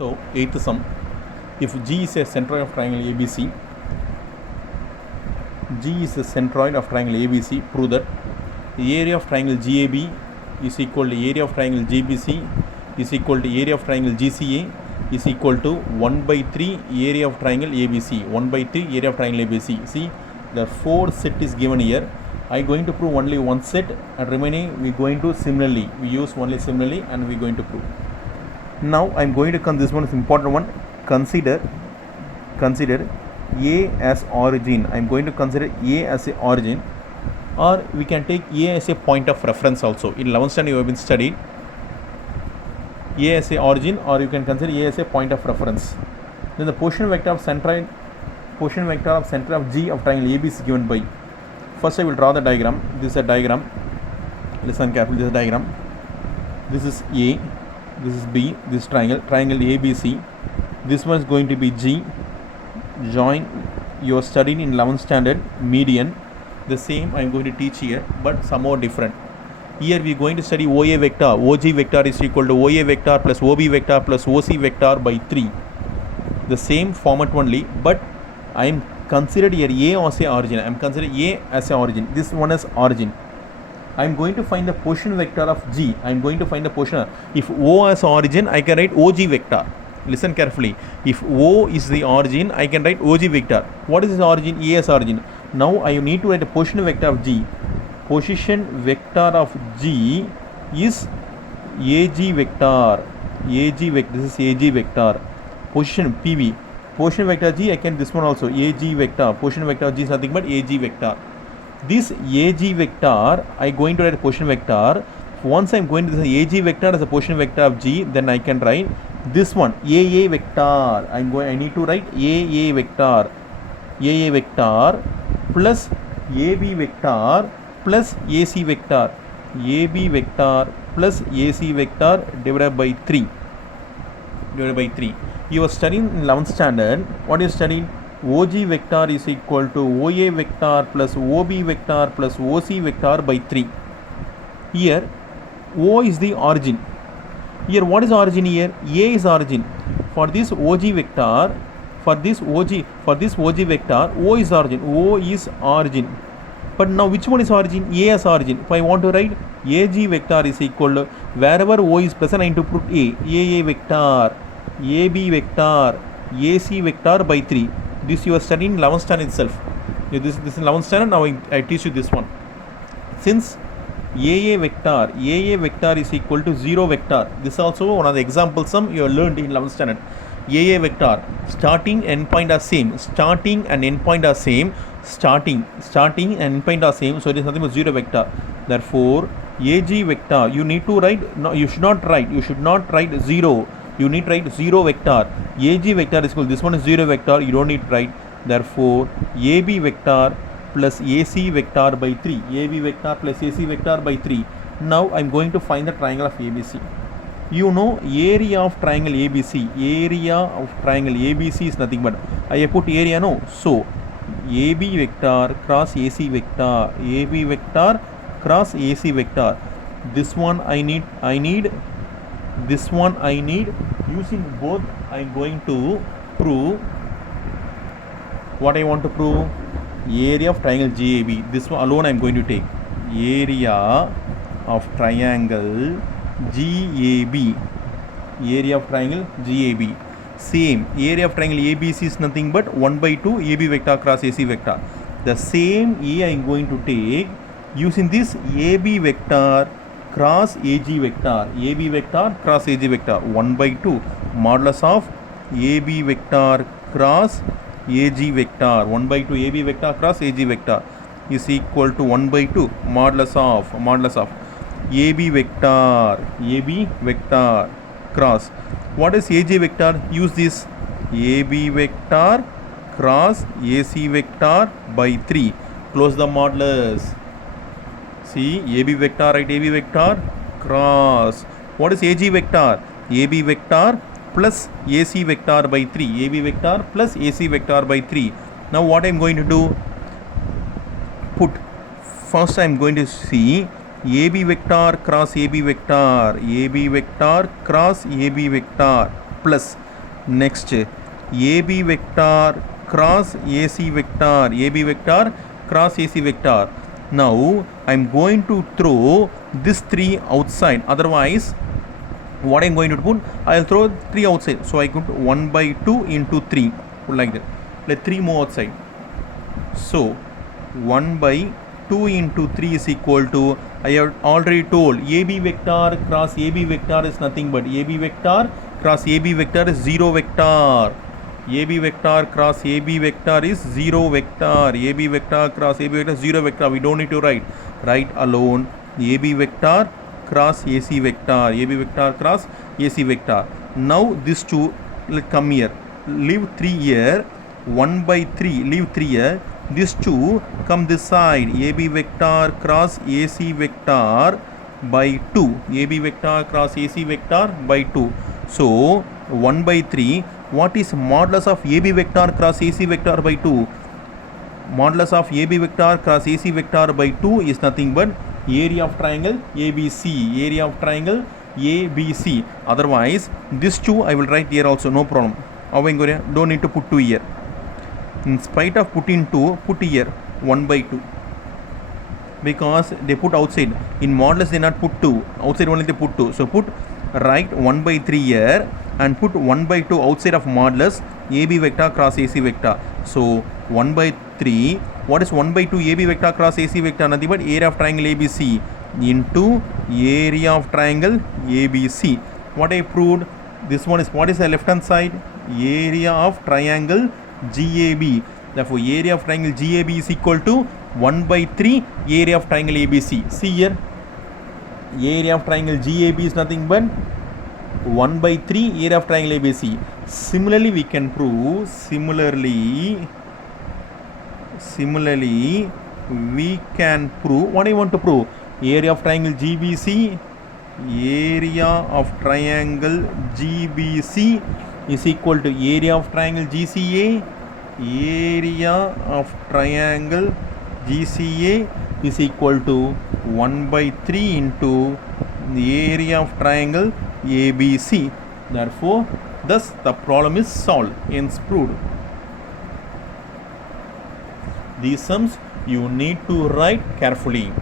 So, eighth sum, if G is a centroid of triangle ABC, G is the centroid of triangle ABC, prove that the area of triangle GAB is equal to area of triangle GBC is equal to area of triangle GCA is equal to 1 by 3 area of triangle ABC, 1 by 3 area of triangle ABC. See, the 4 set is given here. I am going to prove only one set, and remaining we are going to similarly, we use only similarly and we are going to prove. Now I am going to come, this one is important one, consider A as origin. I am going to consider A as a origin, or we can take A as a point of reference also. In 11th standard you have been studied A as a origin, or you can consider A as a point of reference. Then the position vector of center of G of triangle AB is given by, first I will draw the diagram. This is a diagram, listen carefully, this is a diagram. This is A, this is B, this triangle ABC. This one is going to be G. Join, you are studying in 11th standard median. The same I am going to teach here, but somehow different. Here we are going to study OA vector. OG vector is equal to OA vector plus OB vector plus OC vector by 3. The same format only, but I am considered here A as a origin. I am considering A as a origin. This one is origin. I am going to find the position vector of G. I am going to find the position. If O as origin, I can write OG vector. Listen carefully. If O is the origin, I can write OG vector. What is the origin? A as origin. Now I need to write a position vector of G. Position vector of G is AG vector. AG vector. This is AG vector. Position PV. Position vector G, I can this one also. AG vector. Position vector G is nothing but AG vector. This AG vector, I am going to write a position vector. Once I am going to this AG vector as a position vector of G, then I can write this one AA vector. I need to write AA vector plus AB vector plus AC vector. AB vector plus AC vector divided by 3. You are studying in 11th standard. What is studying? OG vector is equal to OA vector plus OB vector plus OC vector by 3. Here O is the origin. Here what is origin here? A is origin. For this OG vector, for this OG vector, O is origin. O is origin. But now which one is origin? A as origin. If I want to write AG vector is equal to, wherever O is present I need to put A. AA vector, AB vector, AC vector by 3. This you are studying in 11th standard itself. This is 11th standard. Now I teach you this one. Since AA vector is equal to 0 vector. This is also one of the example sum you have learned in 11th standard. AA vector, starting and endpoint are same. Starting and endpoint are same. Starting and endpoint are same. So it is nothing but 0 vector. Therefore, AG vector, you need to write, no, you should not write 0. You need to write 0 vector. AG vector is equal, this one is 0 vector, you don't need to write. Therefore, AB vector plus AC vector by 3. AB vector plus AC vector by 3. Now I am going to find the triangle of ABC. You know area of triangle ABC. Area of triangle ABC is nothing but, I have put area, no. So AB vector cross AC vector. AB vector cross AC vector. This one I need. This one I need. Using both I am going to prove what I want to prove. Area of triangle GAB. This one alone I am going to take. Area of triangle GAB. Area of triangle GAB. Same. Area of triangle ABC is nothing but 1 by 2 AB vector cross AC vector. The same A I am going to take using this AB vector cross AG vector. AB vector cross AG vector. 1 by 2 modulus of AB vector cross AG vector. 1 by 2 AB vector cross AG vector is equal to 1 by 2 modulus of AB vector cross. What is AG vector? Use this AB vector cross AC vector by 3. Close the modulus. See, AB vector, write AB vector cross. What is AG vector? AB vector plus AC vector by 3. AB vector plus AC vector by 3. Now what I am going to do? First I am going to see AB vector cross AB vector, AB vector cross AB vector plus Next, AB vector cross AC vector, AB vector cross AC vector. Now I am going to throw this 3 outside, otherwise what I am going to put, I will throw 3 outside, so I put 1 by 2 into 3, put like that, let 3 move outside. So 1 by 2 into 3 is equal to, I have already told, AB vector cross AB vector is nothing but AB vector cross AB vector is 0 vector. AB vector cross AB vector is 0 vector. AB vector cross AB vector is 0 vector. We don't need to write. Write alone AB vector cross AC vector. AB vector cross AC vector. Now this 2 will come here. Leave 3 here. 1 by 3. Leave 3 here. This 2 come this side. AB vector cross AC vector by 2. AB vector cross AC vector by 2. So 1 by 3. What is modulus of AB vector cross AC vector by 2? Modulus of AB vector cross AC vector by 2 is nothing but area of triangle ABC. Area of triangle ABC. Otherwise, this 2 I will write here also, no problem. Don't need to put 2 here. In spite of putting 2, put here 1 by 2. Because they put outside. In modulus they not put 2. Outside only they put 2. So put, write 1 by 3 here and put 1 by 2 outside of modulus AB vector cross AC vector. So 1 by 3, what is 1 by 2 AB vector cross AC vector? Nothing but area of triangle ABC into area of triangle ABC. What I proved, this one is, what is the left hand side? Area of triangle GAB. Therefore area of triangle GAB is equal to 1 by 3 area of triangle ABC. See here, area of triangle GAB is nothing but 1 by 3 area of triangle ABC. Similarly we can prove, similarly we can prove, what I want to prove, area of triangle GBC, area of triangle GBC is equal to area of triangle GCA, area of triangle GCA is equal to 1 by 3 into the area of triangle ABC. Therefore, thus the problem is solved, hence proved. These sums you need to write carefully.